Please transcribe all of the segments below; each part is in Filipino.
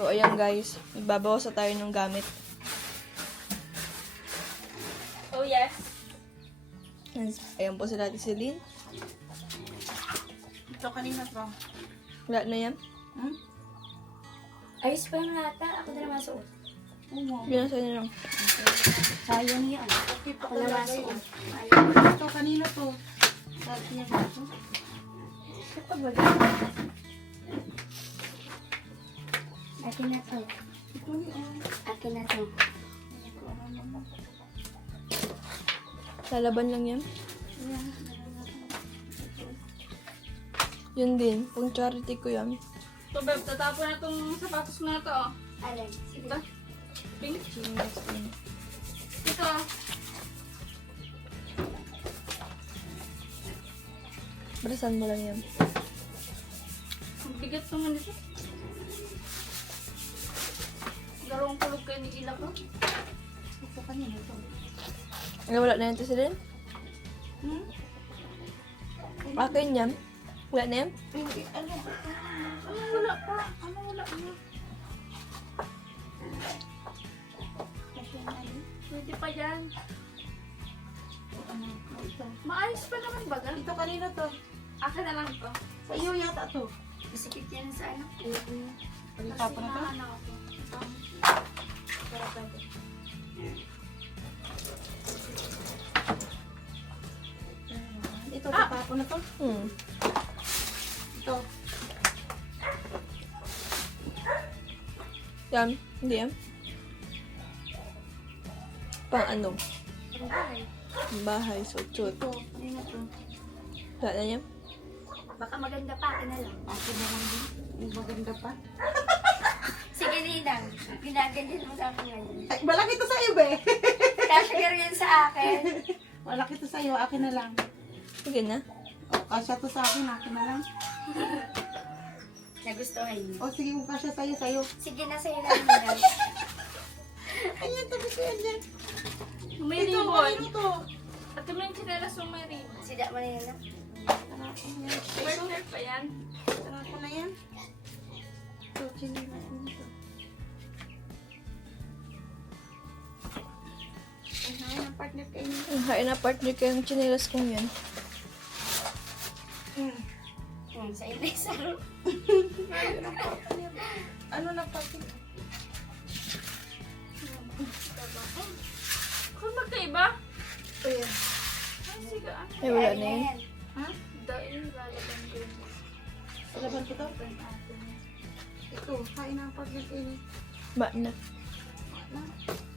So, ayan guys. Magbabawas na tayo ng gamit. Oh, yes. Ayan po sila Ate Celine. Ito kanina to. Wala na yan. Ayos pa yung lata. Ako na naman suot. Oo. Yun na sa'yo lang. Sayang yan. Okay pa Ako na naman talaga suot. yun. Ito kanina to. Sabi niya dito. Ito pa ba? Akin na to. Ito yun. Akin na to. Lalaban lang yan. Yun din. Pang charity ko yan. So, Beb, tatapon na itong sapatos mo na ito, oh. Alin? Sige. Ito. Pink. Ito. Barasan mo lang yan. Ang bigat naman ito. Garong kulog kayo ni Ila ko. Ito kanina to. Ano, wala na yan Ate Celine? Akin yan. Wala na yan? Hindi, ano? Ano wala pa? Ano wala na? Pwede pa yan. Maayos pa naman baga. Ito kanina to. Akin na lang ito. Sa iyo yata to. Masikip yan sa ano? Pagkatapon na to. Ano ako. Pero pwede. Ito, tatapon na to. Ito. Yan. Hindi yan. Pang ano? Bahay. Sutsut. Ito, kanina to. Wala na yan? Baka maganda pa. Akin na lang. Akin naman din. Yung maganda pa. Sige, Ninang. Ginaganyan mo sa akin ngayon. Ay, malaki to sa'yo, be. Kasya ka rin sa akin. Malaki to sa'yo, akin na lang. Sige na. O, kasya to sa akin lang. Nagustuhan niyo. O, sige, kung kasya sa'yo, sa'yo. Sige na sa'yo lang, Ninang. Ayan, tabi ko yan dyan. May Ito, ribbon. kanino to? At may chinelas yung may ribbon. Sida mo na yun lang. Tanapon yan. Partner pa yan. Tanapon na yan. Ito, chili na ito. Ay, ang partner kayo niyo. Ang hain na partner ko yung chinelas kong yan. Sa inay saro. Ano na partner? Kung magkaiba? Ayan. Ay, sige ah. Ay, wala na yan. Ha? Dahil lalaban ko yun. Palaban ko to? Ito, kain na ang partner kayo niyo. Ba na.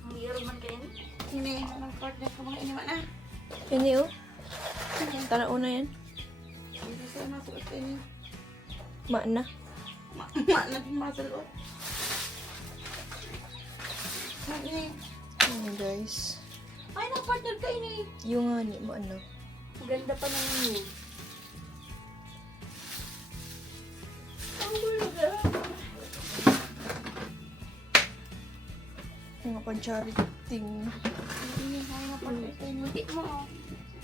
Ang hero man kayo. Hini, ang partner ko mga iniman na. Yan eh, oh. Tara una yan. Hindi sa'yo masuot kayo niyo. Ma na. Na din masuot. Hani. Ayan guys. Ay, ang partner kayo niyo. Yung nga ni mo ano. Ganda pa naman yun. Mga pang charity thing. Hindi, kain na partner kayo niyo. Hindi mo, oh.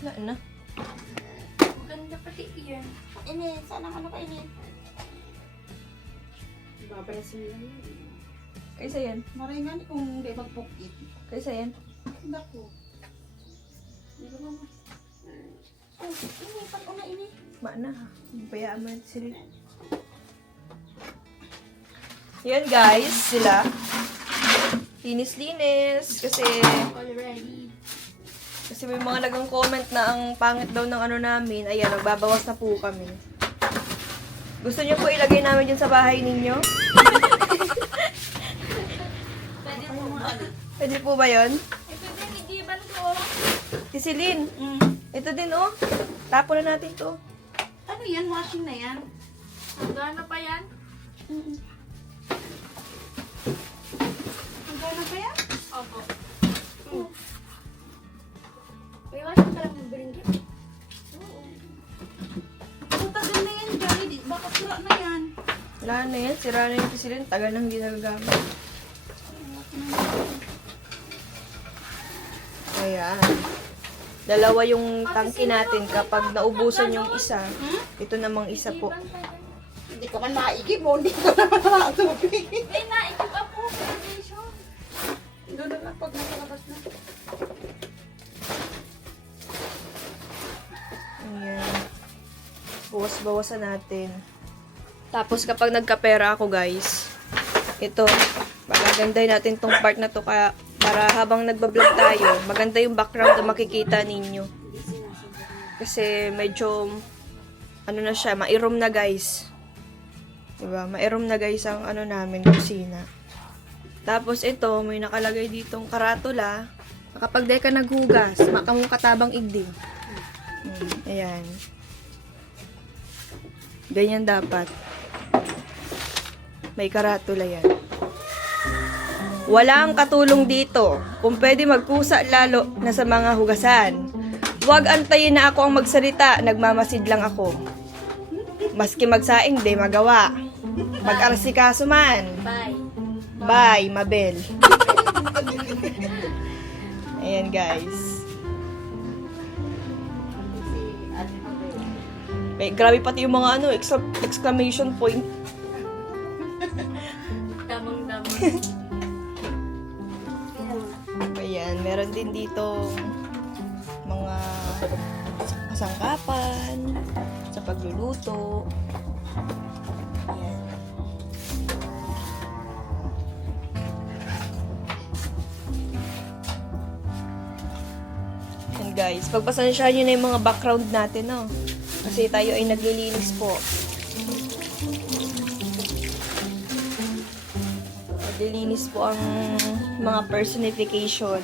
Wala na. Ganda pati yan. Ini, saan ang ano kayo niyo? Babarasin lang yun. Kaysa yan. Maringan kung hindi magpukit. Kaysa yan. Hindi ko. Hindi ko naman. Oh, ini, pag-una ini. Ma na. Bayaan mo natin sila. Yan guys, sila. Linis-linis. Kasi Already. may mga nagang comment na ang pangit daw ng ano namin. Ayan, nagbabawas na po kami. Gusto niyo po ilagay namin dyan sa bahay ninyo? Pwede po ba? Pwede po ba yun? Ito din, igiban ko. Tisilin. Ito din oh. Tapon na natin to. Ano yan? Washing na yan? Gano'n pa yan? Ang gano'n ba yan? Opo. May wasan ka lang ng bringit. Ang tagal na yan, Johnny. Baka sira na yan. Wala na yan. Sira na yung tisilin. Tagal nang hindi nagagamit. Ayan. Dalawa yung tangke natin kapag naubusan yung isa. Ito namang isa po. Igiban pa yan. Hindi ka man maigib mo, hindi ka naman makatubig. May naikip ako. Foundation. Doon na lang pag nasa labas na. Ayan. Bawas-bawasan natin. Tapos kapag nagkapera ako guys, ito, magaganday natin tong part na to kaya para habang nagbablog tayo, maganda yung background na makikita ninyo. Kasi medyo, ano na siya, mairom na guys. Diba? Mairom na guys ang ano namin, kusina. Tapos ito, may nakalagay ditong karatula. Kapag di ka naghugas, makamong katabang igdi. Ayan. Ganyan dapat. May karatula yan. Walang katulong dito. Kung pwede magkusa lalo na sa mga hugasan. Huwag antayin na ako ang magsalita. Nagmamasid lang ako. Maski magsaing, di magawa. Mag-arsikaso man. Bye. Bye, Mabel. Ayan, guys. May, grabe pati yung mga ano, exclamation point. Damang-damang. Ayan, meron din dito mga kasangkapan sa pagluluto. Ayan. Ayan guys, pagpasensyahan nyo na yung mga background natin, no? Kasi tayo ay naglilinis po. Naglilinis po ang mga personification.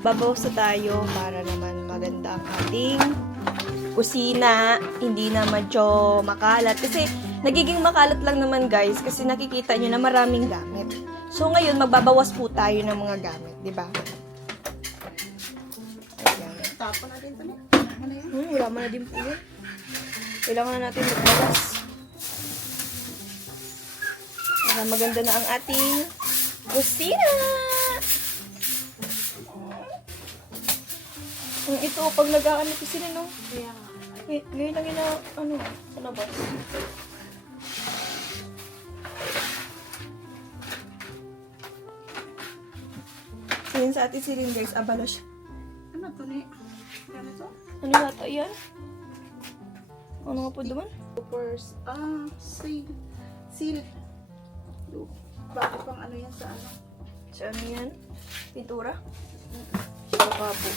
Babawas na tayo para naman maganda ang ating kusina. Hindi na medyo makalat. Kasi nagiging makalat lang naman guys kasi nakikita nyo na maraming gamit. So ngayon magbabawas po tayo ng mga gamit. Diba? Ayan. Tapon natin ito na. Ano yan? Wala mo na din po yun. Kailangan na natin magbawas. Para maganda na ang ating kusina. Ito, pag nag-aano ko sila, no? Kaya nga. Ngayon lang yun na, ano, sa labas. So yun sa atin silin guys, abala siya. Ano to ni? Ano to? Ano yata yan? Ano nga po duman? First, seal. Seal. Bakit pang ano yan sa ano? So ano yan? Pintura? Baka po.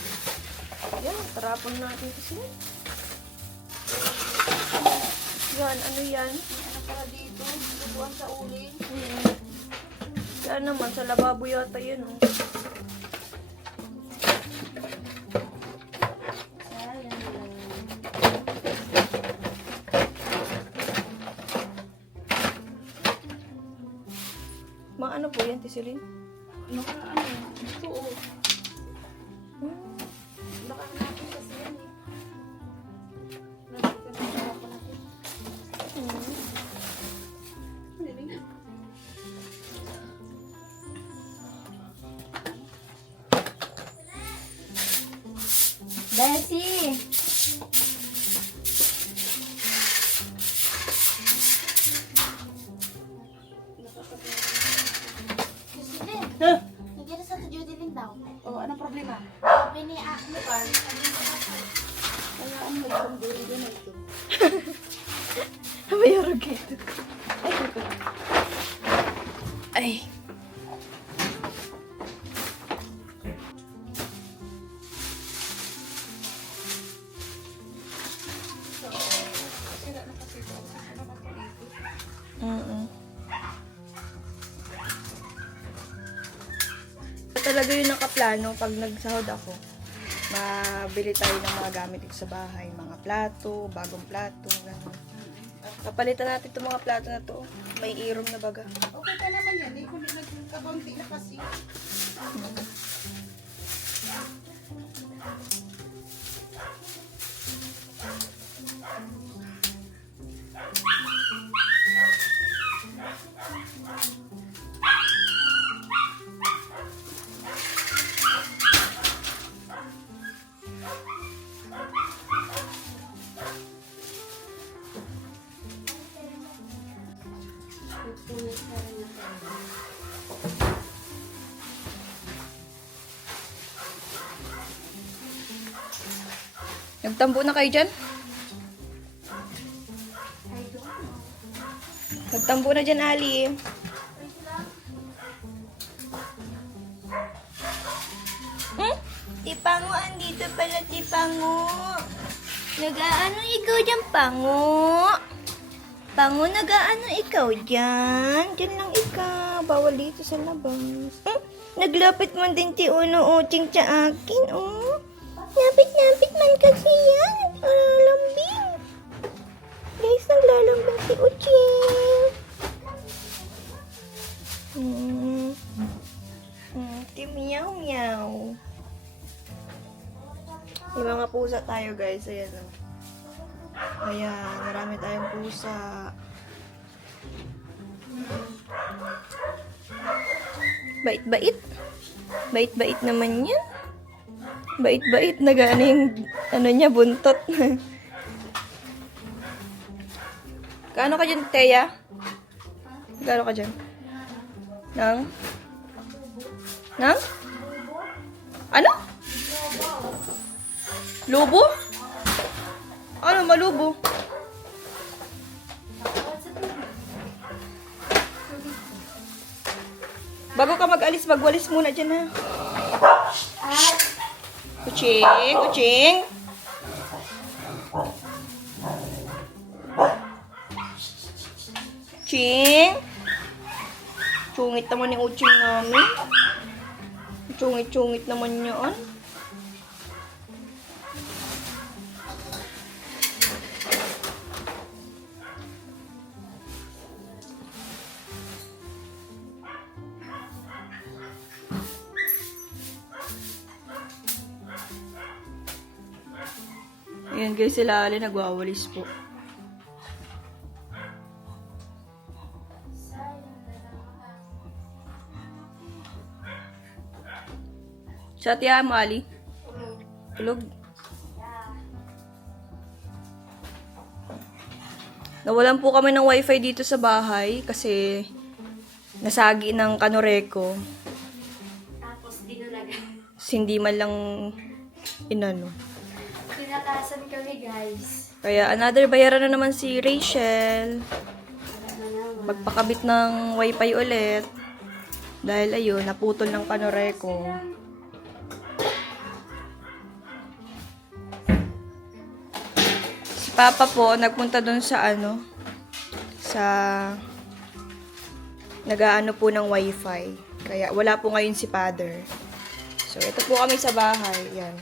Yan, tarapon natin kasi. Yan, ano yan? May ano para dito? Lubuan sa uling. Yan naman, sa lababo yata yan, oh. Mga ano po yan, Tisilin? Naka ano? Ito oh. Baka natin kasi yan eh. Nandito na ako natin. Hindi. Bessie! Judy, Huh? nandiyan na sa Judy daw. Oh, anong problema? Okay ni Akne Car. Kaya ang nagpamburi din ito. May arrogate ko. Ay. Talaga yung nakaplano pag nagsahod ako. Mabili tayo ng mga gamit dito sa bahay. Mga plato, bagong plato, gano'n. Kapalitan natin itong mga plato na to. May irom na baga. Okay ka naman yan eh. Kung nagkabunti na kasi. Punas na rin natin. Nagtambo na kayo dyan? I don't know. Nagtambo na dyan, Ali. Tipango, andito pala, Tipango. Nag-aano ikaw dyan, Pango? Pango, nag-aano ikaw dyan? Dyan lang ikaw. Bawal dito sa labas. Naglapit man din ti Uno Uting sa akin, oh. Lapit-lapit man kasi yan. Lambing. Guys, naglalambing si Uching. Ti meow-meow. May mga pusa tayo, guys. Ayan, oh. Ayan, marami tayong pusa. Bait-bait. Bait-bait naman yan. Bait-bait. Nagana yung, ano niya, buntot. Kaano ka dyan, Teya? Kaano ka dyan? Nang? Nang? Ano? Lobo? Ano, malubo? Bago ka mag-alis, magwalis muna dyan, ha? Kuching, kuching. Kuching. Chungit naman yung uching namin. Chungit-chungit naman yun. Ayan guys, sila Ali nagwawalis po. Chat ya mo, Ali. Tulog. Nawalan po kami ng wifi dito sa bahay kasi nasagi ng Kanoreko. Tapos dinulagan. Hindi man lang inano. Pinatasan kami, guys. Kaya another bayaran na naman si Rachel. Wala na naman. Magpakabit ng wifi ulit. Dahil ayun, naputol ng Kanoreko. Si Papa po, nagpunta doon sa ano, sa nag-aano po ng wifi. Kaya wala po ngayon si Father. So, ito po kami sa bahay. Yan.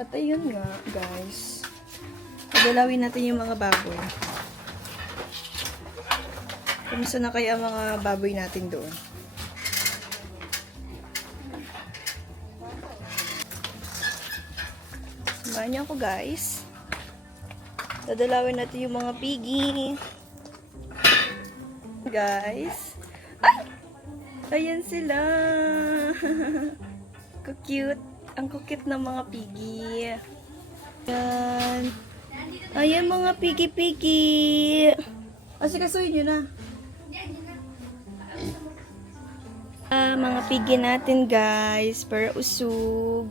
At ayun nga, guys. Padalawin natin yung mga baboy. Kumusta na kaya ang mga baboy natin doon? Samahan niyo ako, guys. Dadalawin natin yung mga piggy. Guys. Ay! Ayan sila. Cute. Ang cute ng mga piggy. Ayan. Ayan mga piggy-piggy. Asikasuhin nyo na. Mga piggy natin, guys. Para usog.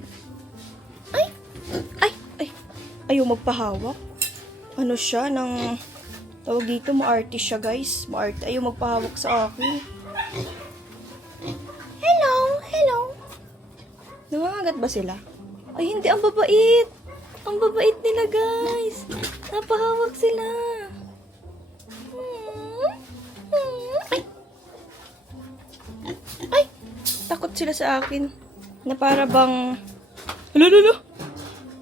Ay! Ay! Ay! Ayaw magpahawak. Ano siya? Nang tawag dito, maarte siya, guys. Maarte. Ayaw magpahawak sa akin. Hello! Hello! Nangangagat ba sila? Ay, hindi. Ang babait. Ang babait nila, guys. Napahawak sila. Ay! Ay! Takot sila sa akin. Na para bang... Lalo!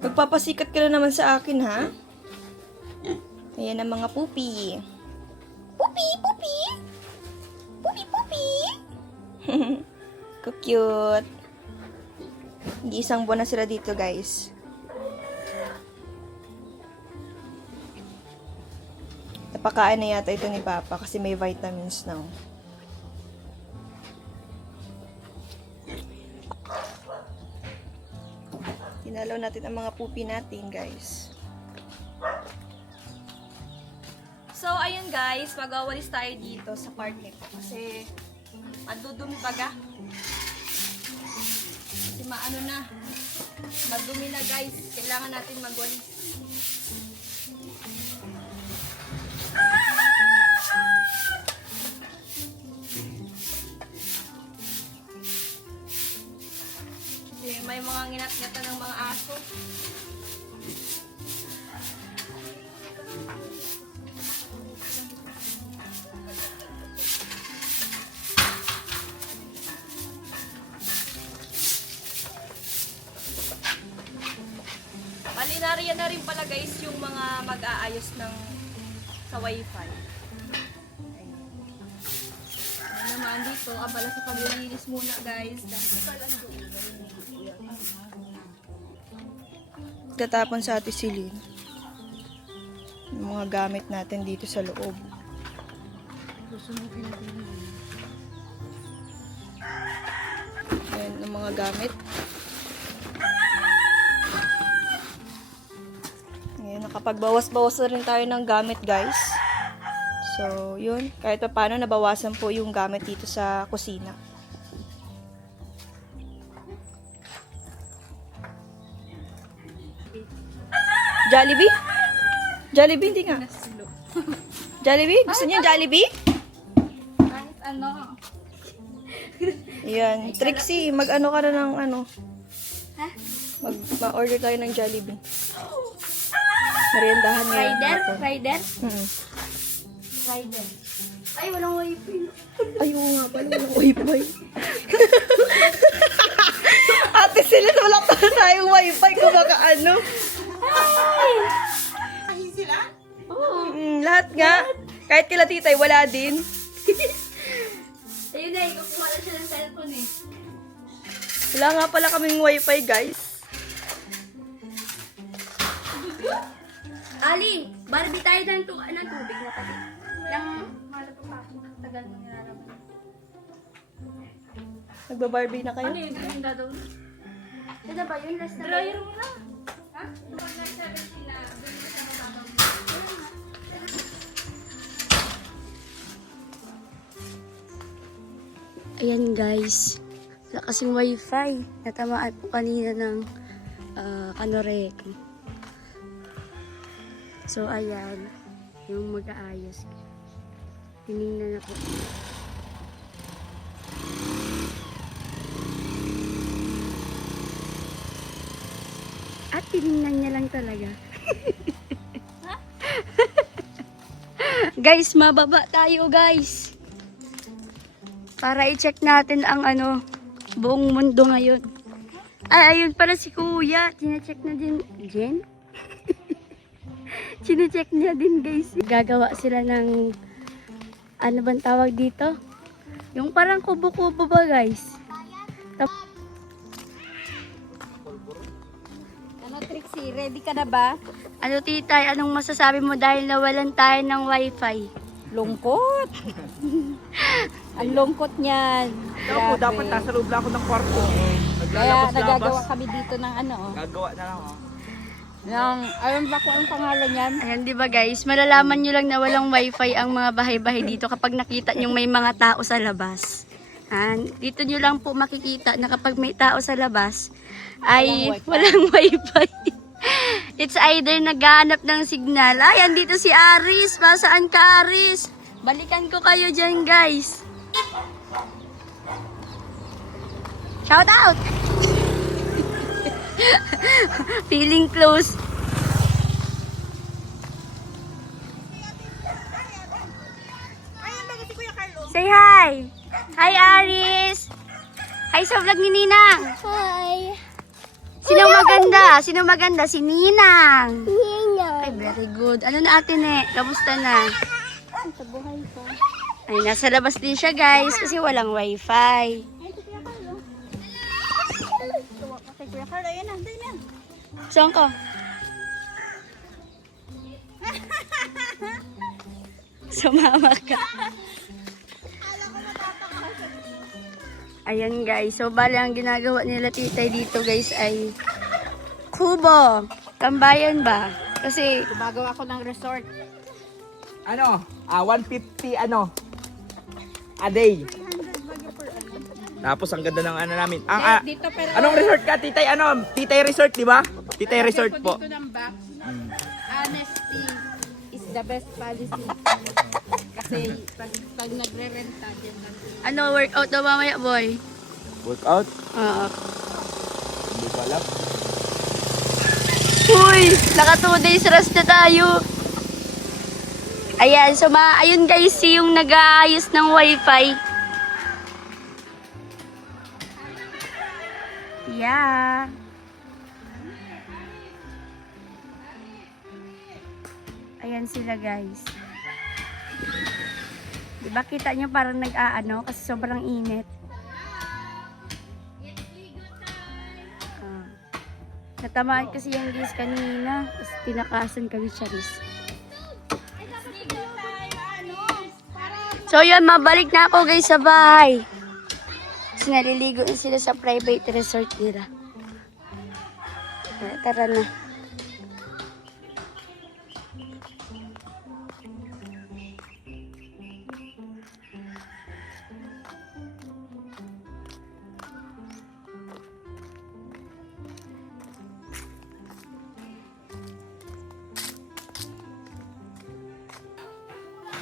Magpapasikat ka na naman sa akin, ha? Ayan ang mga pupi. Pupi! Pupi! Pupi! Pupi! Pupi! Cute. Isang buwan na sila dito, guys. Napakain na yata ito ni Papa kasi may vitamins now. Tinalaw natin ang mga pupi natin, guys. So, ayun guys, mag-awalis tayo dito sa park nito kasi madudumi baga. Kasi maano na, madumi na guys. Kailangan natin magwalis. Kasi may mga nginat-ngatan ng mga aso. Palinarian na rin pala guys yung mga mag-aayos ng sa wifi. Ayun. Ano naman dito, abala sa paglilinis muna guys. Dahil palang doon. Tatapon sa Ate Celine yung mga gamit natin dito sa loob. Ayan ang mga gamit. Ngayon, nakapagbawas-bawas na rin tayo ng gamit, guys. So, yun. Kahit pa paano, nabawasan po yung gamit dito sa kusina. Jollibee? Jollibee, hindi nga. Jollibee? Gusto niyo Jollibee? Kahit ano. Ayan. Trixie, mag-ano ka na ng ano? Ha? Ma-order tayo ng Jollibee. Meriendahan ngayon. hapon. Rider? Mm. Rider. Ay, walang wifi. Ay, oo nga pala. Walang wifi. Ate Celine, wala pa tayong wifi kung baka ano. Lahat nga. Kahit kila titay, wala din. Ayun na, ikukuha na siya ng cellphone eh. Wala nga pala kaming wifi, guys. Ali, Barbie tayo ng tubig na pati. Yung malato pa ako. Tagal mo nilalaman. Nagba-Barbie na kayo? Ano yun? Yung gagawin? Ito ba yun? Last na ba yun? Mo na. Ha? Pag nag-7 sila, doon mo siya magagawin. Ayan guys, wala kasing wifi. Natamaan po kanina ng kanorek. So ayan, yung mag-aayos. Tinignan na po. At tinignan niya lang talaga. Guys, mababa tayo guys. Para i-check natin ang ano, buong mundo ngayon. Ay, ayun pala si Kuya. Chine-check na din. Jen? Chine-check niya din guys. Gagawa sila ng, ano bang tawag dito? Yung parang kubo-kubo ba guys? Ano, Trixie? Ready ka na ba? Ano titay, anong masasabi mo dahil nawalan tayo ng wifi? Lungkot. Ang lungkot niyan. Ako, dapat nasa loob lang ako ng kwarto. Kaya nagagawa kami dito ng ano. Gagawa na lang, oh. Ng, alam ba kung anong pangalan yan? Ayan, di ba guys? Malalaman nyo lang na walang wifi ang mga bahay-bahay dito kapag nakita nyo may mga tao sa labas. Dito nyo lang po makikita na kapag may tao sa labas ay walang wifi. It's either naghahanap ng signal. Ay, andito si Aris. Saan ka, Aris? Balikan ko kayo dyan, guys. Shout out! Feeling close. Say hi! Hi, Aris! Hi sa vlog ni Ninang! Hi. Sino maganda? Sino maganda? Si Ninang! Ninang. Ay, very good. Ano na ate ne? Kamusta na? Sa buhay ko. Ay, nasa labas din siya guys kasi walang wifi. Saan ka? Sumama ka. Ayan guys, so bali ang ginagawa nila titay dito guys ay kubo. Tambayan ba? Kasi Gumagawa ko ng resort. Ano? 150 a day. Tapos ang ganda ng ano namin. Dito pero Anong resort ka, Titay? Titay Resort, di ba? Titay Resort po. dito ng back. Honesty is the best policy. Kasi pag nagre-renta din lang. ano, workout daw mamaya boy? Workout? Oo. Hindi ko alam. Uy, naka 2 days rest na tayo. Ayan, so ayun guys, yung nag-aayos ng wifi. Yeah. Ayan sila guys. Diba kita nyo parang nag-aano kasi sobrang init. Natamaan kasi yung guys kanina. Tapos tinakasan kami charis. So yun, mabalik na ako guys sa bahay. Kasi naliligo na sila sa private resort nila. Tara na.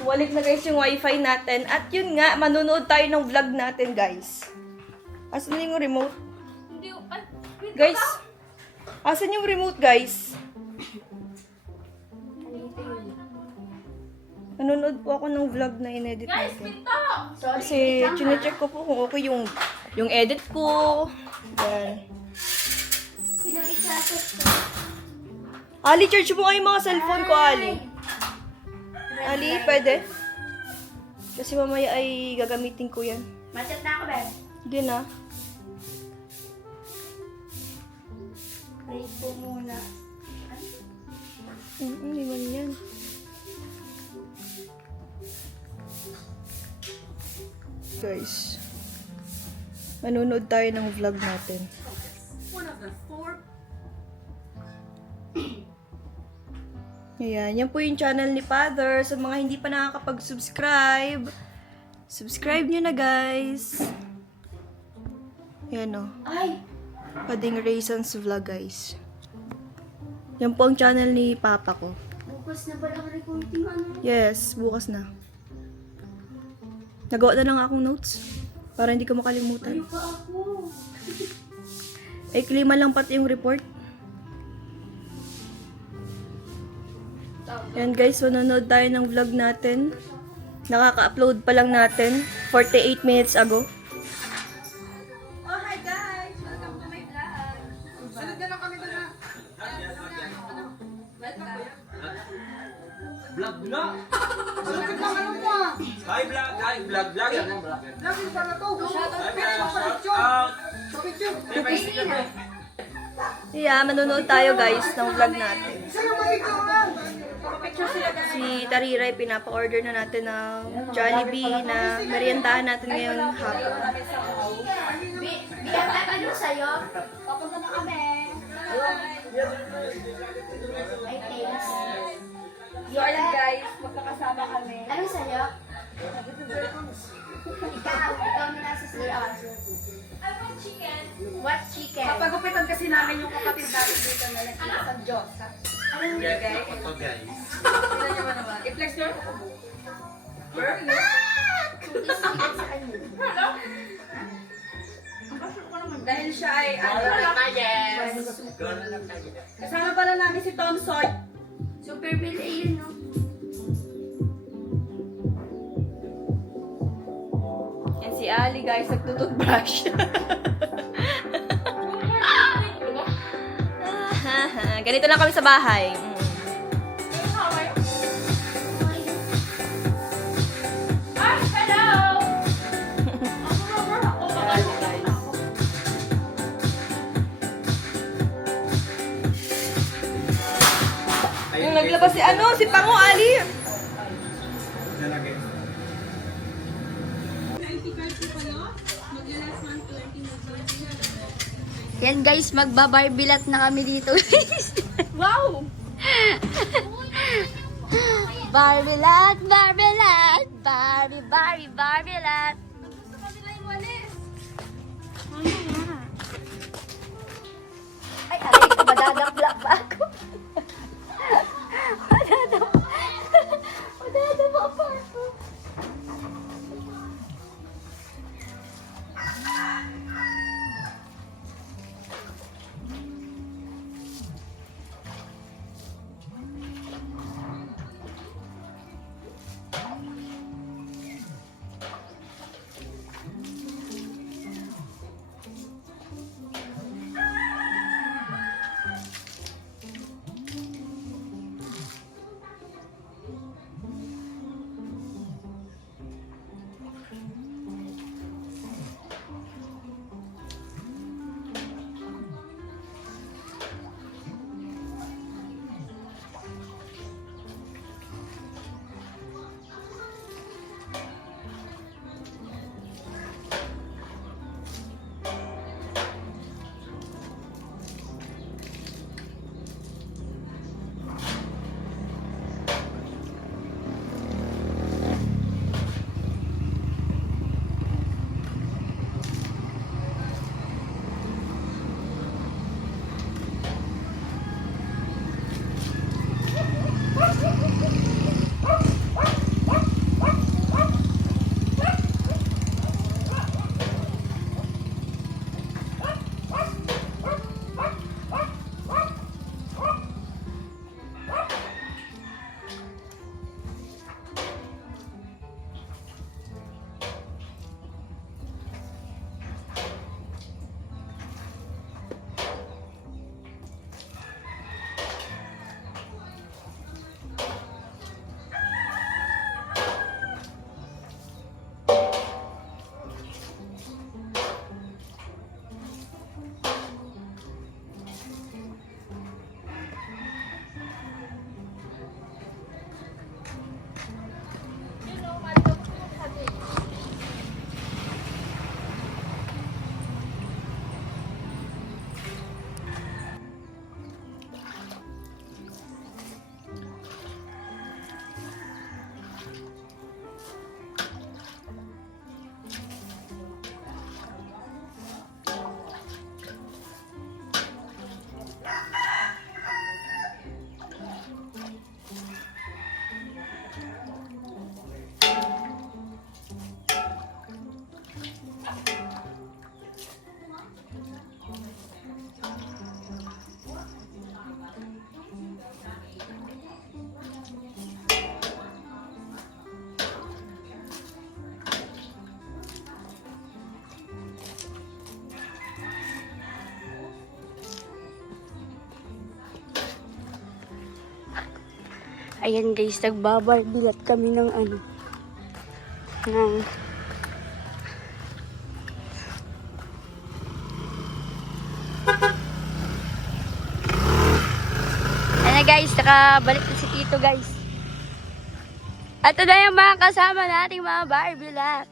Walik na guys yung wifi natin. At yun nga, manonood tayo ng vlog natin guys. Asan yung remote? Hindi, wait Guys, asan yung remote guys? Nanonood po ako ng vlog na inedit natin. Kasi chinecheck ko po kung okay yung edit ko. Yan. Ali, charge mo nga yung mga cellphone ko, Ali. Ali, pwede? Kasi mamaya ay gagamitin ko yan. Machat na ako, Ben. Hindi na. Break po muna. Hindi man yan. Guys, manonood tayo ng vlog natin. Ayan, yan po yung channel ni Father. Sa mga hindi pa nakakapag-subscribe, subscribe nyo na guys. Ayan o. Ay! Pading Raisons Vlog guys. Yan po ang channel ni Papa ko. Bukas na pala ang recording, ano? Yes, bukas na. Nagawa na lang akong notes. Para hindi ko makalimutan. Pa ako. Ay, klima lang pati yung report. Yan guys, manonood tayo ng vlog natin. Nakaka-upload pa lang natin 48 minutes ago. Oh, hi guys! Welcome to my vlog. Sunod na lang kami doon na. Vlog na! Sunod na lang mo ah. Hi vlog! Hi vlog! Vlog yan ang vlog. Lagi pala to. Shout out! Sa picture. Yeah, manonood tayo guys ng vlog natin. Sa'yo ba ikaw lang? Picture sila guys. Si Tariray, pinapa-order na natin ng Jollibee na meriendahan natin ngayon hapon. Bigyan ka ano sa'yo? Papunta na kami. Ay, thanks. So ayan guys, magkakasama kami. Ano sa'yo? Ikaw na nasa siya. What chicken? Papagupitan kasi namin yung kapatid natin dito na nagkita sa Diyos. Anong nilagay? Ito guys. Tignan nyo ba naman? I-flex nyo. Dahil siya ay kasama pala namin si Tom Soy. Super Bill yun, no? Yan si Ali guys, nagtututbrush. Ganito lang kami sa bahay. Ay, lalabas si ano, si Pango Ali. Yan guys, magbabarbilat na kami dito guys. Wow! Barbilat, barbilat, barbilat. Ay, aray ko, madadakla pa ako. Madadama pa ako. Ayan guys, nagbabarbilat kami ng ano. Ng Ayan guys, nakabalik na si Tito guys. At ito na yung mga kasama nating mga barbilat.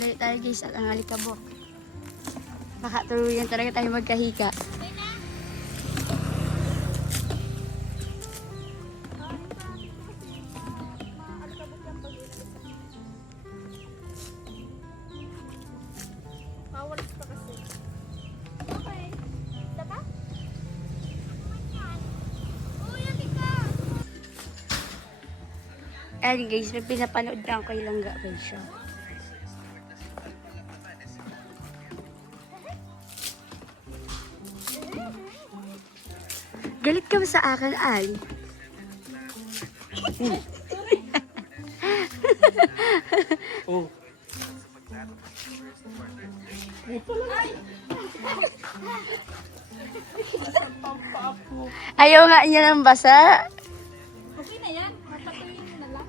Layo tayo guys at ang alikabok. Baka tuluyan talaga tayo magkahika. Ayan guys, may pinapanood lang kay Langga guys siya. Galit ka ba sa akin, Ay? Ayaw nga niya ng basa. Okay na yan. Mapatuloy mo na lang.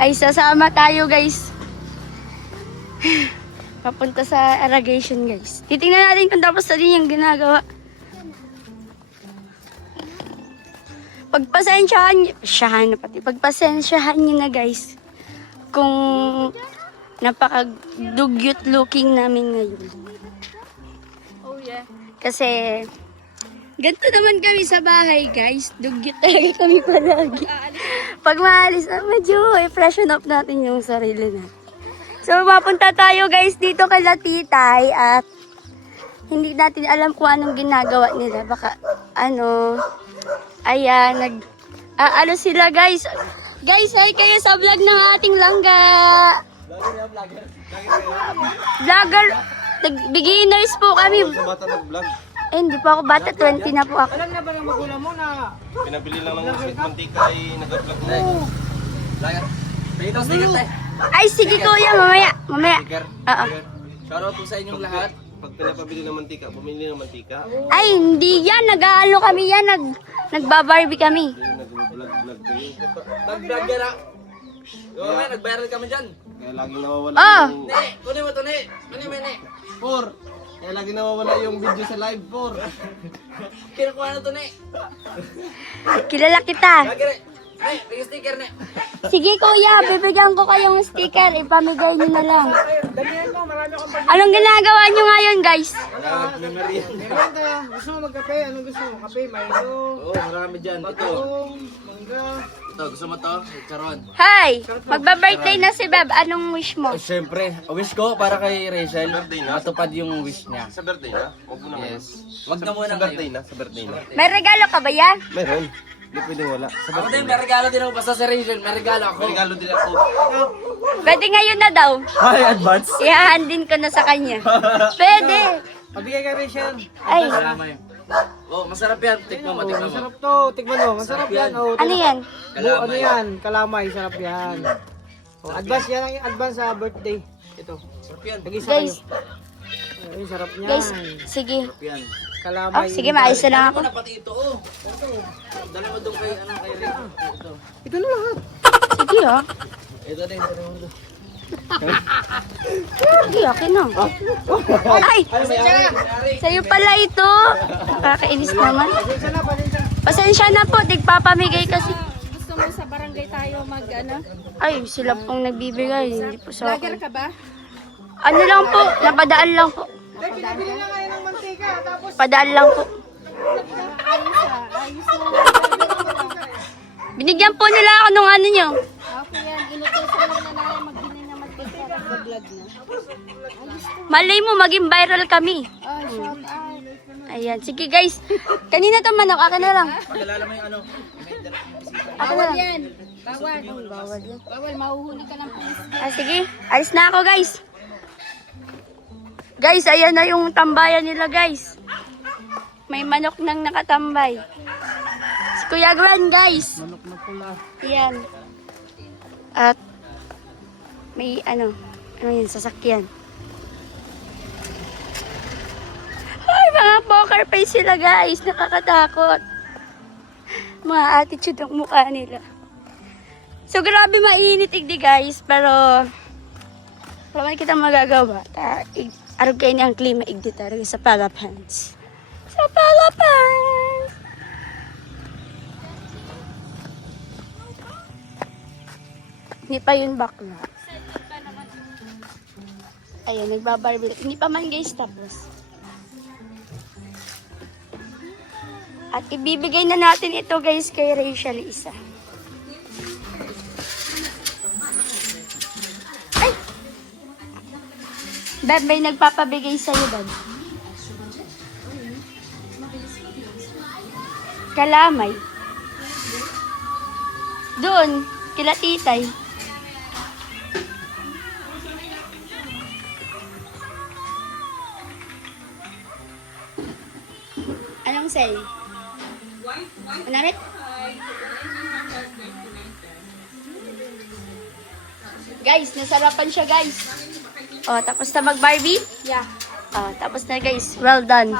Ay, sasama tayo guys. Papunta sa irrigation guys. Titingnan natin kung tapos na din yung ginagawa. Pagpasensyahan nyo na guys. Kung napaka-dugyot looking namin ngayon. Oh yeah. Kasi, ganito naman kami sa bahay guys. Dugyot talaga kami palagi. Pag maalis na, medyo i-freshen up natin yung sarili natin. So, mapunta tayo guys dito kay Latitay at hindi natin alam kung anong ginagawa nila. Baka, ayan, ano sila guys. Guys, hi kayo sa vlog ng ating Langga. Vlogger. Beginners po kami. Bata mag-vlog. Eh, hindi pa ako bata. 20 na po ako. Alam na ba ng magulang mo na Pinabili lang ng sweet mantika ay nag-vlog na. Vlogger. Pagkita sticker tayo. Ay, sige kuya, mamaya. Sticker. Oo. Shoutout po sa inyong lahat. Pag pinapabili ng mantika, bumili ng mantika. Ay, hindi yan. Nag-aalo kami yan. Nagbabarbie kami. Nag-vlog kayo. Nag-vlog yan ah. May nag-viral kami dyan. Kaya laging nawawala Oh! yung... Ne, kunin mo to ne. Kunin mo ne. Kaya laging nawawala yung video sa live, Kinukuha na to ne. Kilala kita. Lagi ne, may sticker ne. Sige kuya, bibigyan ko kayong sticker. Ipamigay nyo na lang. Anong ginagawa nyo ngayon guys? Memory yan. Merienda, gusto mo magkape? Anong gusto mo? Kape, Milo, Oo, marami dyan. Ito. Batong, mangga. Ito, gusto mo to? Charon. Hi! Magba-birthday na si Beb. Anong wish mo? Siyempre, wish ko para kay Rachel, Birthday na? matupad yung wish niya. Sa birthday na? Huwag mo na. Yes. Wag na muna Sa birthday kayo. na? Sa birthday na? May regalo ka ba yan? Meron. Hindi pwedeng wala. Sa Ako birthday din, na. may regalo din ako. Basta si Rachel, may regalo ako. Regalo din ako. Pwede ngayon na daw. Hi, advance. Ihahandin ko na sa kanya. Pwede. Pabigay ka, Rachel. Ay, Salamat. Oh, masarap yan. Tikman mo, tikman mo. Masarap to. Tikman mo. Masarap yan. Oh, ano yan? Ano yan? Kalamay. Sarap yan. Oh, advance yan ang advance sa birthday. Ito. Sarap yan. Tag-isa kayo. Guys, Ay, sarap niyan. guys, sige. Yan. Kalamay. Sige, maayos na lang ako. Ako na pati ito, oh. Dali mo doon kay, kay Rick. Ito. Ito na lahat. Sige ah. Ito din, ito din. Sige, akin na. Ay! Sa'yo pala ito. Nakakainis naman. Pasensya na po, tigpapamigay kasi. Gusto mo sa barangay tayo Ay, sila pong nagbibigay. Hindi po sa Vlogger akin. ka ba? Ano lang po, napadaan lang po. Pinabili na ngayon ng mantika. Tapos Padaan lang po. Ayos mo. Binigyan po nila ako nung ano nyo. Okay yan. Inutusan lang na namin magbili ng mantika. Nag-vlog na. Malay mo, maging viral kami. Oh, shout out. Ayan, sige guys. Kanina to manok, akin na lang. Pakilala mo yung ano. Akin na Bawal lang. yan. Bawal. Bawal. Mahuhuli ka ng pulis. Ah, sige, alis na ako guys. Guys, ayan na yung tambayan nila guys. May manok nang nakatambay. Si Kuya Gran guys. manok na pula. Ayan. At may ano yun, sasakyan. Ay, mga poker face sila guys. Nakakatakot. Mga attitude ng mukha nila. So, grabe mainit igdi guys. Pero, wala man kita magagawa. Arog kayo niyang klima igdi talaga sa Philippines. Sa Philippines! Hindi pa yun bakla. Ayan, nagbabarbie. Hindi pa man guys tapos. At ibibigay na natin ito guys kay Rachel isa. Ay! Beb, may nagpapabigay sa'yo, Beb. Kalamay. Doon, kila titay. Anong say? Anamit? Guys, nasarapan siya guys. Oh, tapos na mag-Barbie? Yeah. Oh, tapos na guys. Well done.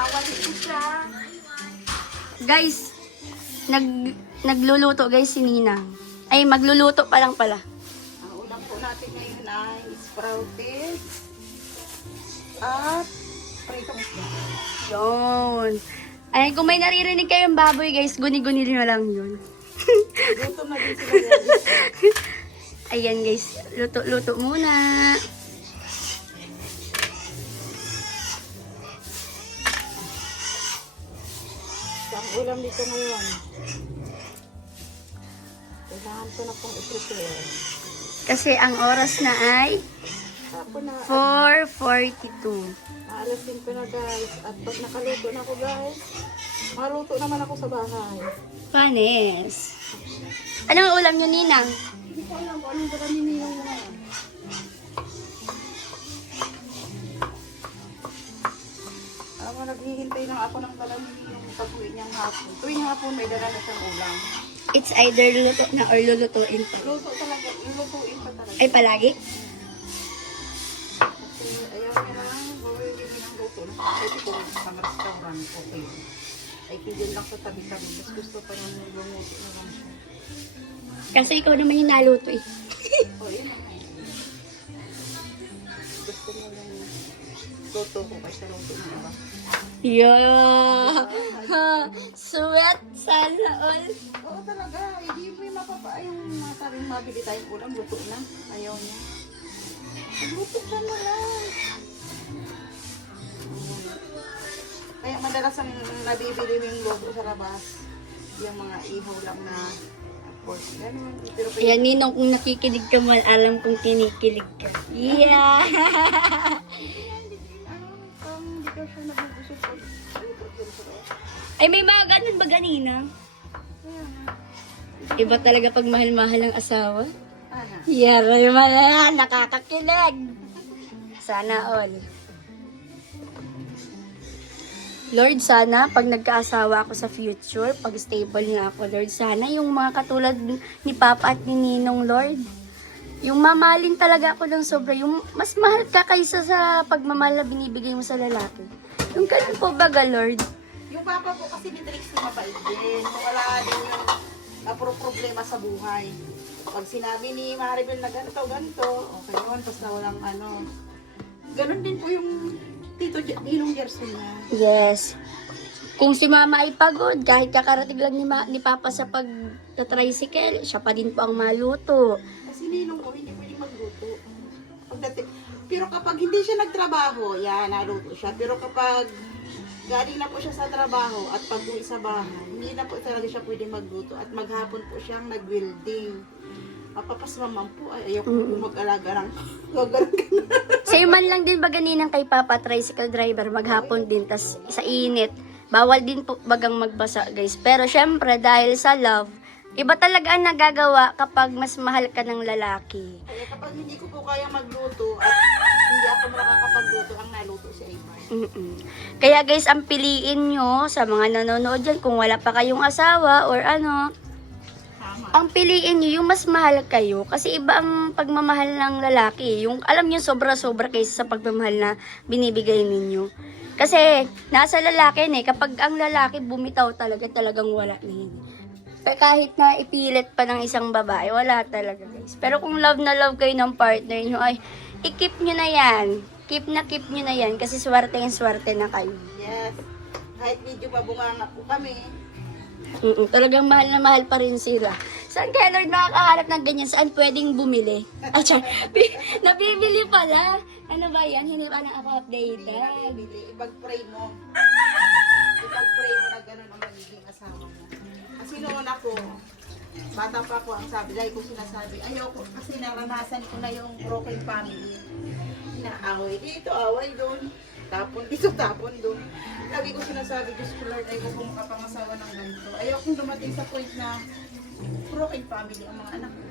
Guys, nagluluto guys si Ninang. Ay, magluluto pa lang pala. Ang ulam po natin ngayon ay sprouted at pritong isda. Yun. Ay, kung may naririnig kayong baboy guys, guni-guni nyo lang yun. Luto na din sila yan. Ayan guys, luto-luto muna. So, ang ulam dito ngayon, kailangan ko na pong i-prepare. Kasi ang oras na ay Ako na, 4:42. maalasin ko na guys. At pag nakaluto na ako guys, maluto naman ako sa bahay. Panis. Anong ulam nyo, Ninang? Hindi ko alam kung anong dala ni Ninong mga. Alam mo, naghihintay lang ako ng dala ni Ninong pag-uwi niyang hapon. Tuwing hapon may dala na siyang ulam. It's either luto na or lulutuin pa. Luto talaga, lulutuin pa talaga. Ay, palagi? Kasi ayaw niya lang, bawal din ng luto. Kasi kung sa restaurant, okay. Ay, pidin lang sa tabi-tabi. Mas gusto pa yung lumuto na lang siya. Kasi ikaw naman yung naluto eh. O, yun naman. Gusto niya lang luto ko kaysa luto ng iba. Yeah! Sweat sana all. Oo talaga, hindi mo yung yung sabing mabili tayong ulam, luto na. Ayaw niya. Luto ka na lang. Kaya madalas ang nabibili mo yung logo sa labas, yung mga ihaw lang na pork. Ganun. Pero pwede Yan, Ninong, kung nakikinig ka man, alam kong kinikilig ka. Yeah! hindi ka siya nabubusog pag Ay, may mga ganun ba ganina? Iba talaga pag mahal-mahal ang asawa. Ana. Yeah, nakakakilig. Sana all. Lord, sana pag nagkaasawa ako sa future, pag stable na ako, Lord, sana yung mga katulad ni Papa at ni Ninong, Lord, yung mamahalin talaga ako ng sobra, yung mas mahal ka kaysa sa pagmamahal na binibigay mo sa lalaki. Yung ganun po baga, Lord? Yung papa ko kasi ni Trixie mabait din. Wala din yung problema sa buhay. Pag sinabi ni Maribel na ganito, okay yun, basta walang ano. Ganon din po yung Ninong Gerson niya. Yes. Kung si Mama ay pagod, kahit kakarating lang ni Papa sa pag-tricycle, siya pa din po ang maluto. Kasi Ninong ko hindi pwedeng magluto. Pero kapag hindi siya nagtrabaho, yan, naluto siya. Pero kapag galing na po siya sa trabaho at pag-uwi sa bahay, hindi na po talaga siya pwedeng magluto. At maghapon po siyang nag-welding. Mapapasmaman po, ay ayaw ko po mag-alaga ng Sa'yo man lang din ba ganinang kay Papa, tricycle driver, maghapon din, tas sa init. Bawal din po bagang magbasa, guys. Pero syempre, dahil sa love, iba talaga ang nagagawa kapag mas mahal ka ng lalaki. Kaya kapag hindi ko po kaya magluto at hindi ako makakapagluto, ang naluto si Aymar. Kaya guys, ang piliin nyo sa mga nanonood dyan, kung wala pa kayong asawa or ano, ang piliin nyo yung mas mahal kayo. Kasi iba ang pagmamahal ng lalaki. Yung alam nyo, sobra-sobra kaysa sa pagmamahal na binibigay ninyo. Kasi nasa lalaki na kapag ang lalaki bumitaw talagang wala na yun. Kahit na ipilit pa ng isang babae, wala talaga guys. Pero kung love na love kayo ng partner nyo, ay i-keep nyo na yan. Keep nyo na yan kasi swerte na kayo. Yes. Kahit medyo mabunganga po kami. Talagang mahal na mahal pa rin sila. Saan kaya Lord makakahanap ng ganyan? Saan pwedeng bumili? Nabibili pala. Ano ba yan? Hindi pa na ako updated. Ipag-pray mo. Ipag-pray mo na gano'n ang magiging asawa mo. Kasi noon ako, bata pa ako, ang sabi, dahil ko sinasabi, ayoko kasi naranasan ko na yung broken family. Na away dito, away doon. tapon dito, tapon doon. Lagi ko sinasabi, Diyos ko Lord, ayaw ko makapangasawa ng ganito. Ayaw kong dumating sa point na broken family ang mga anak ko.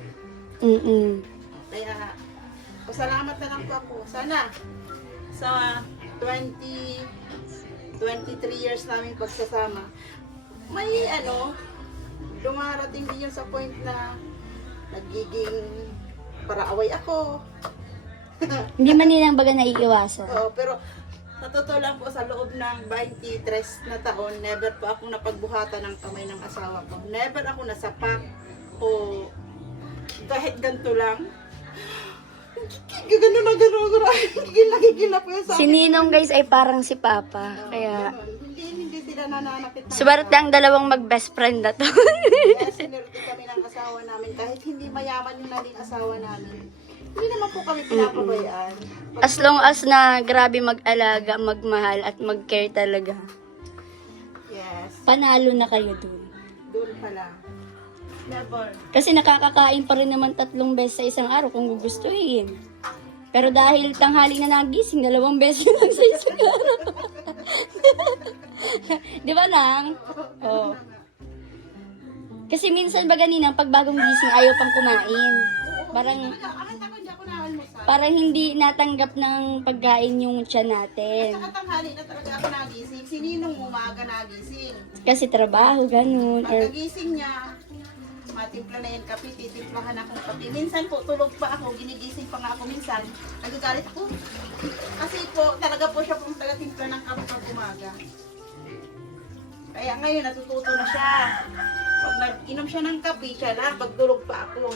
Kaya, pasalamat na lang po ako. Sana, sa 23 years namin pagsasama, may dumarating din yun sa point na nagiging paraaway ako. Hindi man nilang baga naiiwasan. Oo, pero sa totoo lang po, sa loob ng 23 na taon, never po ako napagbuhatan ng kamay ng asawa ko. Never ako nasapak o kahit ganito lang. Gano'n na gano'n. Gigil na po yun sa Si Ninong guys ay parang si Papa. Kaya, Hindi sila nananakit na. swerte ang dalawang mag-best friend na to. Kaya sinerte kami ng asawa namin. Kahit hindi mayaman yung naging asawa namin, hindi naman po kami pinapabayaan. As long as na grabe mag-alaga, magmahal, at mag-care talaga. Yes, Panalo na kayo dun. doon pa lang. Never. Kasi nakakakain pa rin naman 3 beses sa isang araw kung gugustuhin. Pero dahil tanghali na nagising, 2 beses lang sa isang araw. Di ba, Nang? Oo. Kasi minsan ba ganina, pag bagong gising, ayaw pang kumain. Kahit ako hindi ako naalmusal. Parang hindi natanggap ng pagkain yung tiyan natin. Sa katanghali na talaga ako nagising. Si Ninong umaga nagising. Kasi trabaho, ganun. Or, Pagkagising niya, matimpla na yung kape, titimplahan akong kape. Minsan po, tulog pa ako, ginigising pa nga ako minsan. Nagagalit ako. Kasi po, talaga po siya pong taga-timpla ng kape pag umaga. Kaya ngayon, natututo na siya. Pag nag-inom siya ng kape, siya na, pag tulog pa ako.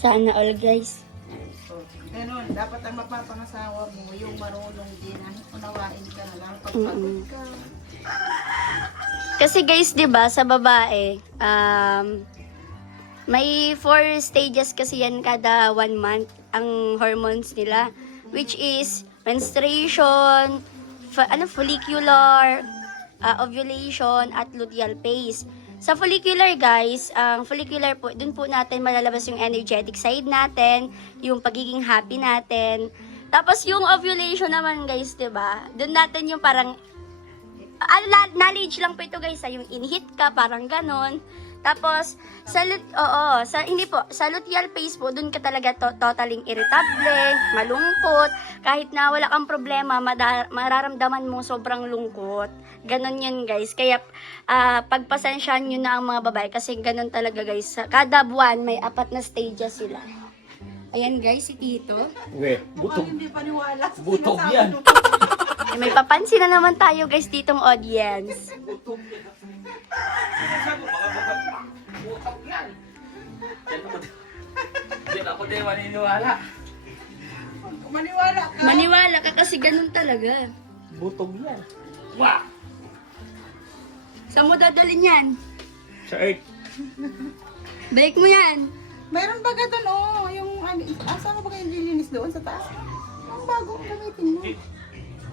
sana all, guys. Ganun, dapat ang mapapangasawa mo, yung marunong din, ang unawain ka na lang, pagpagod ka. Kasi guys, 'di ba, sa babae, may 4 stages kasi yan kada 1 month ang hormones nila, which is menstruation, follicular, ovulation at luteal phase. Sa follicular guys, ang follicular po, dun po natin malalabas yung energetic side natin, yung pagiging happy natin. Tapos yung ovulation naman guys, 'di ba? Dun natin yung parang knowledge lang po ito guys, yung in-hit ka, parang ganon. Tapos, sa luteal phase po, dun ka talaga totaling irritable, malungkot, kahit na wala kang problema, mararamdaman mo sobrang lungkot. Ganon yun guys. Kaya, pagpasensyahan nyo na ang mga babae, kasi ganon talaga guys. Kada buwan, may 4 na stages sila. Ayan guys, si Tito. Mukhang hindi paniwala sa Butog sinasabi yan. mo. May papansin na naman tayo guys ditong audience. Diyan ako din maniniwala. Maniwala ka. Maniwala ka kasi ganun talaga. Butog yan. Saan mo dadalhin yan? Sa Earth. Balik mo yan. Mayroon ba doon, yung, saan ka ba kayo nililinis doon sa taas? Ang bagong gamitin mo.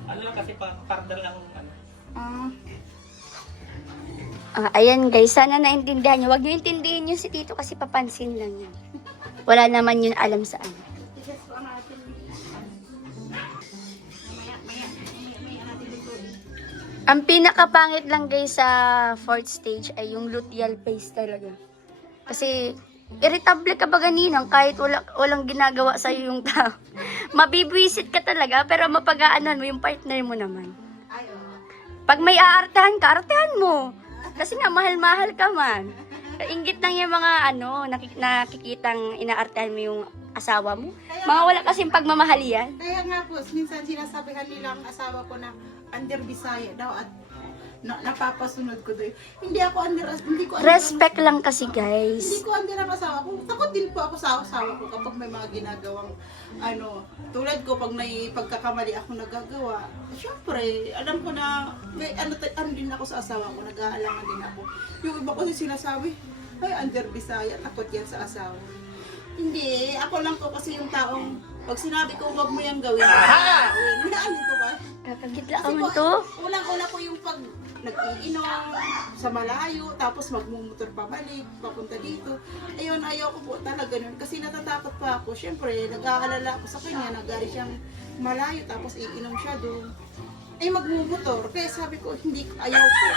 Ano lang kasi pardal lang ano. Ayan guys, sana naintindihan nyo. Huwag nyo intindihin nyo si Tito kasi papansin lang yan. Wala naman yun alam saan. Tigas ko ang ating. Maya natin lutuin. Ang pinakapangit lang guys sa 4th stage ay yung luteal phase talaga. Kasi irritable ka ba ganinang kahit walang ginagawa sa yung tao. Mabibwisit ka talaga pero mapag-aanan mo yung partner mo naman. Pag may aartahan ka, artahan mo. Kasi nga mahal-mahal ka man. Inggit lang yung mga nakikitang inaartahan mo yung asawa mo. Mga wala kasing pagmamahal yan. Kaya nga po, minsan sinasabihan nila ang asawa ko na under Bisaya daw at napapasunod ko doon. Hindi ko under Respect lang kasi guys. Hindi ko under ang asawa ko. Takot din po ako sa asawa ko kapag may mga ginagawang tulad ko pag may pagkakamali ako nagagawa. Syempre, alam ko na may ano din ako sa asawa ko, nag-aalangan din ako. Yung iba ko sinasabi, ay under Bisaya, takot yan sa asawa. Hindi, ako lang ko kasi yung taong pag sinabi ko wag mo yung gawin. Hinaan ko ba? Kakagitla ka Kasi man po, to. unang-una ko yung pag nag-iinom sa malayo, tapos magmumotor pabalik, papunta dito. Ayun, ayoko po talaga nun. Kasi natatakot pa ako. Siyempre, nag-aalala ako sa kanya, nag-ari siyang malayo, tapos iinom siya doon. Ay, magmumotor. Kaya sabi ko, hindi, ayaw ko.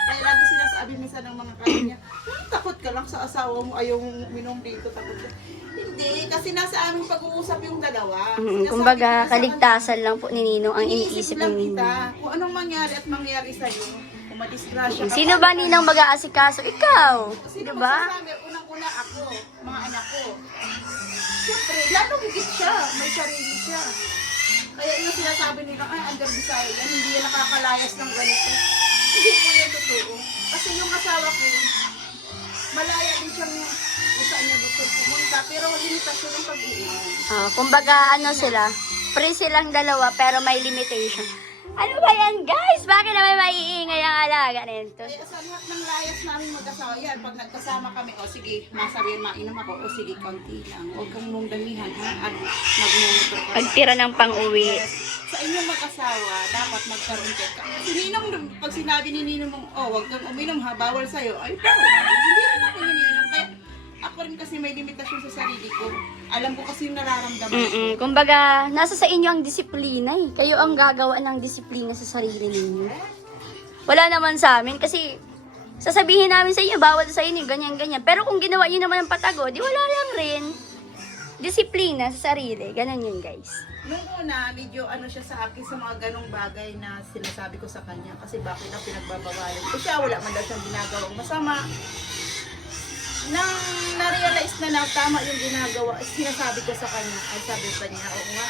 Kaya lagi sinasabi minsan ng mga kanya, takot ka lang sa asawa mo, ayaw mong minom dito, takot ka. Hindi, kasi nasa aming pag-uusap yung dalawa. Sinasabi Kumbaga, ko sa kaligtasan lang po ni Ninong ang iniisip iniisip lang ni kita Ninong. kung anong mangyari at mangyari sa'yo. Kung madisgrasya ka. Sino ba Ninang mag-aasikaso? Ikaw! Sino Diba? magsasabi? Unang-una ako, mga anak ko. Siyempre, lalo higit siya. May sarili siya. Kaya yung sinasabi nila, ay, under Bisaya yan, hindi yan nakakalayas ng ganito. Hindi po yan totoo. Kasi yung asawa ko, malaya din siyang kung saan niya gusto pumunta, pero limitasyon ng pag-iinom. Kumbaga, ano sila? Free silang dalawa, pero may limitation. Ano ba yan, guys? Bakit naman maiingay ang alaga nito? Kaya sa lahat ng layas namin mag-asawa yan, pag nagkasama kami, o sige, masabihin, mainom ako, o sige, kaunti lang. Huwag kang mong damihan, ha? At magmumotor ka. Pagtira ng pang-uwi. Sa inyong mag-asawa, dapat magkaroon ka. Si Ninong, pag sinabi ni Ninong mong, oh, huwag kang uminom ha, bawal sa'yo, ay, bawal. Hindi rin ako iniinom. Kaya ako rin kasi may limitasyon sa sarili ko. Alam ko kasi yung nararamdaman ko. Kumbaga, nasa sa inyo ang disiplina eh. Kayo ang gagawa ng disiplina sa sarili ninyo. Wala naman sa amin kasi sasabihin namin sa inyo, bawal sa inyo, ganyan-ganyan. Pero kung ginawa nyo naman ang patago, di wala lang rin. Disiplina sa sarili. Ganon yun, guys. Nung una, medyo ano siya sa akin sa mga ganong bagay na sinasabi ko sa kanya. Kasi bakit ang pinagbabawalan ko siya, wala man daw siyang ginagawang masama. Nang na-realize na tama yung ginagawa, sinasabi ko sa kanya, ay sabi pa niya, oo nga,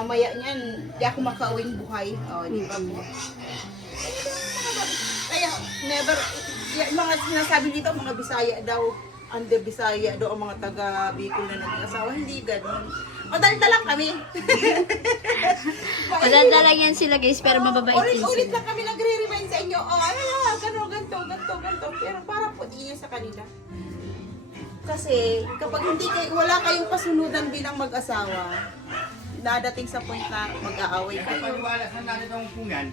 mamaya niyan, di ako makauwing buhay. O, di ba po? Kaya, never, yung mga sinasabi dito, mga Bisaya daw, under Bisaya daw ang mga taga Bicol na nag-asawa, hindi ganun. Madalda lang kami. Maganda lang yan sila, guys, pero mababait din Ulit-ulit sila. lang kami nagre-remind sa inyo, oh, ano lang, gano'n, ganito. Pero parang po, di sa kanila. Kasi, kapag hindi wala kayong pasunudan bilang mag-asawa, dadating sa point na mag-aaway kayo. Paniwala sa natin ang pungan.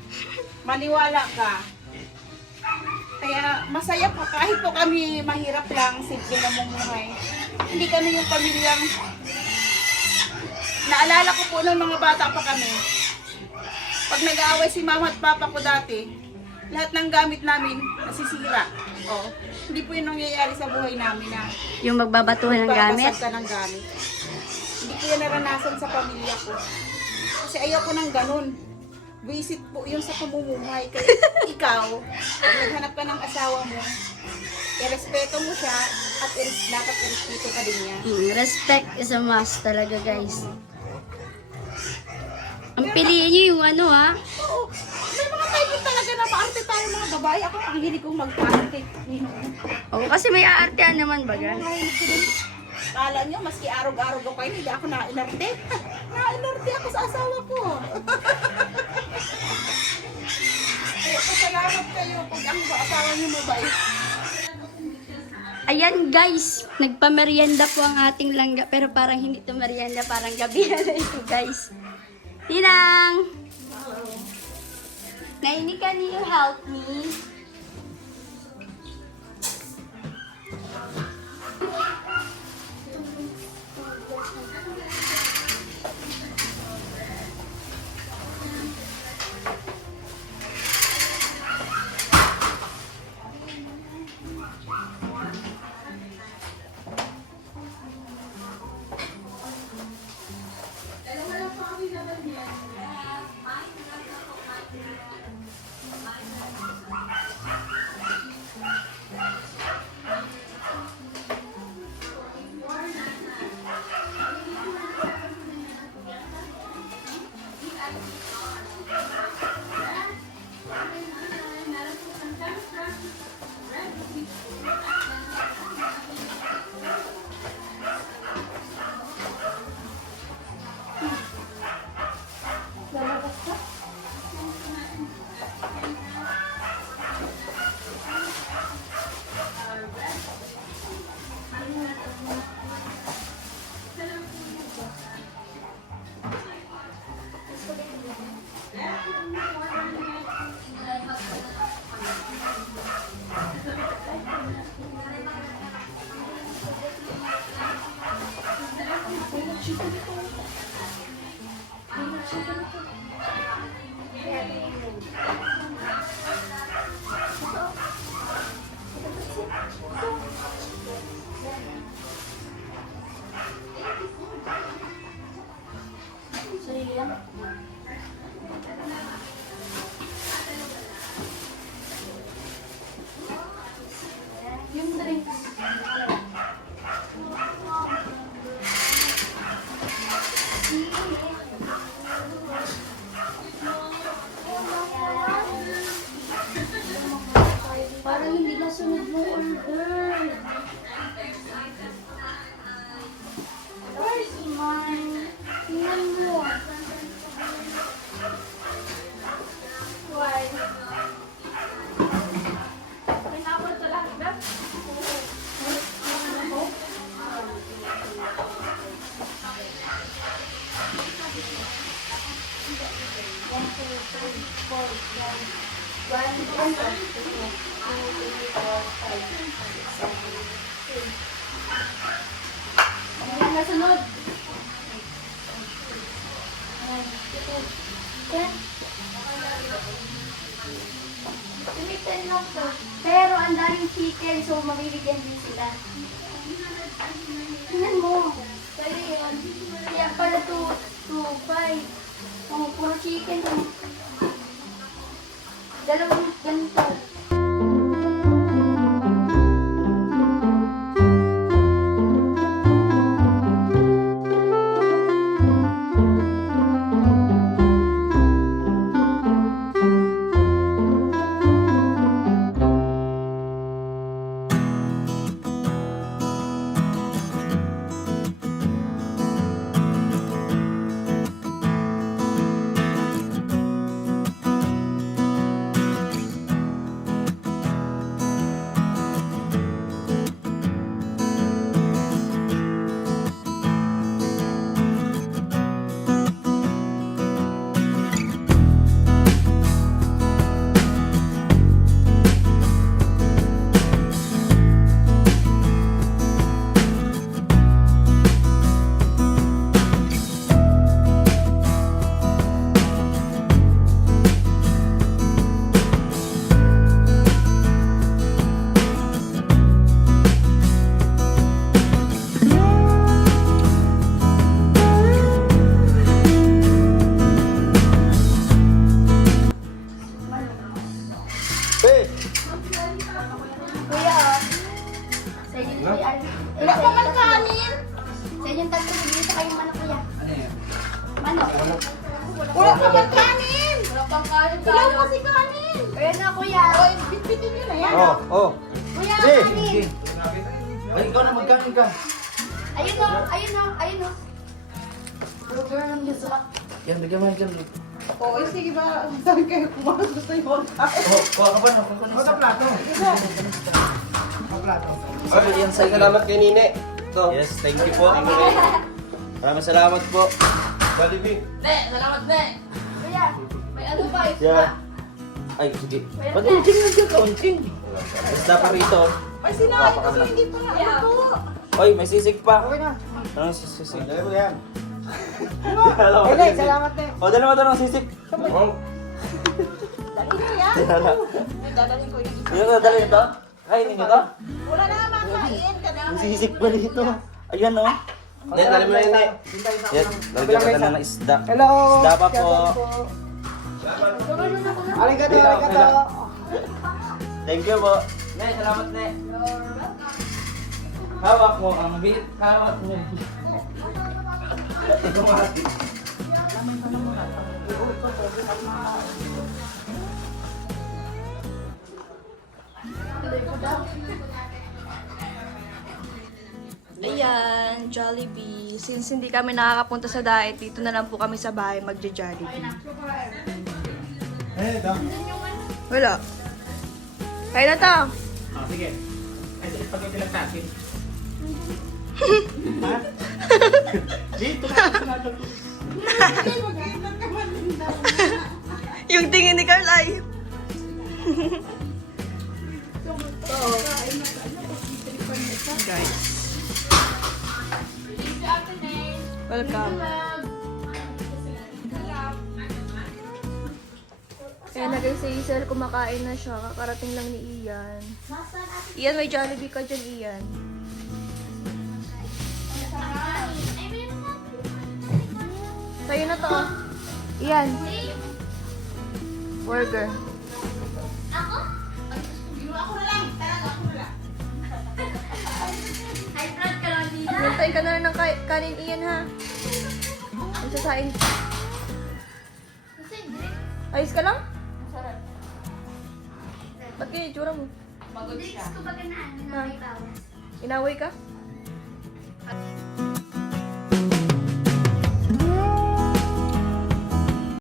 Maniwala ka. Kaya masaya po, kahit po kami mahirap lang, simple na mumuhay. Hindi kami yung pamilyang, naalala ko po nung mga bata pa kami, pag nag-aaway si mama at papa ko dati, lahat ng gamit namin nasisira. Oh, hindi po yun nangyayari sa buhay namin na Yung magbabatuhan ng gamit. babasag ka ng gamit. Hindi ko yan naranasan sa pamilya ko. Kasi ayoko nang ganun. Visit po yun sa pamumuhay. Kaya ikaw, pag naghanap ka ng asawa mo, irespeto mo siya at dapat irespeto ka din niya. Respect is a must talaga, guys. Ang piliin nyo yung ano, ha? Oo, may mga tayo talaga na maarte tayo mga babae. Ako ang hilig kong mag-arte. Oo, kasi may aartehan naman, baga. Kala nyo, maski arog-arog ako kayo, hindi ako na-inarte. Na-inarte ako sa asawa ko. Kaya pasalamat kayo pag ang asawa nyo mabait. Ayan, guys. Nagpamerienda po ang ating langga. Pero parang hindi to merienda, parang gabi na ito, guys. Ninang! Naini, can you help me? Parang hindi nasunod mo order. Where's mine? Tingnan mo. Why? Pinapot ko lang ba? Hindi nasunod. Limited lang to. Pero ang daming chicken, so mabibigyan din sila. Tingnan mo. Pwede yun. Kaya pala 2, 5. Oh, puro chicken. Dalawang ganito. Kuya, sa inyo po yan. Wala pa man kanin. Sa inyong tatlo, bigyan sa kayong manok, kuya. Manok. Wala pa ba kanin? Wala pang kanin Wala pa si kanin. Kaya na, kuya. Oy, bitbitin nyo na yan. Oh. Kuya, kanin. Ay, ikaw na magkain ka. Ayun o, ayun o, ayun o. Burger ng gusto. Yan, bigyan mo yan dyan. Oo, sige ba? Saan kayo kumakas gusto yung Oh, kuha ka ba na? Kuha ka na. Plato. Ay, yan, salamat kay Nine. Ito. Yes, thank you po. Maraming salamat po. Jollibee. Kuya, may ano ba? Yeah. Ay, sige. Ba't kaunting nagkakaunting? Basta pa rito. Ay, sinabi ko so hindi pa nga ano to. Oy, may sisig pa. Okay na. Anong sisig? Dali mo yan. Hey, Nay, salamat na. O, dalawa daw ng sisig. Oh. Dali mo yan. Dala. Dadalhin ko yung isa. Yung dala nito? Kainin nyo to? Wala na makain ka na. May sisig pa dito. Ayan o. Hindi, dali mo yan, Nine. Yan, lalagyan ka na ng isda. Hello. Isda pa po. Arigato, arigato. Thank you po. Ne, salamat ne. Hawak mo ang bit. Hawak mo. Ito mati. Ayan, Jollibee. Since hindi kami nakakapunta sa diet, dito na lang po kami sa bahay magja-Jollibee. Wala. Kaya na to. Sige. Ay, pag ito lang tasin. Dito Yung tingin ni Carly. Guys. Welcome. Kaya na guys, si Isel kumakain na siya. Kakarating lang ni Ian. Ian, may Jollibee ka dyan, Ian. Sa'yo na to, oh. Ian. Burger. Nantayin ka na lang ng kanin, Ian, ha? Ang sasain. Ayos ka lang? Ba't kaya yung itsura mo? Ha? Inaway ka?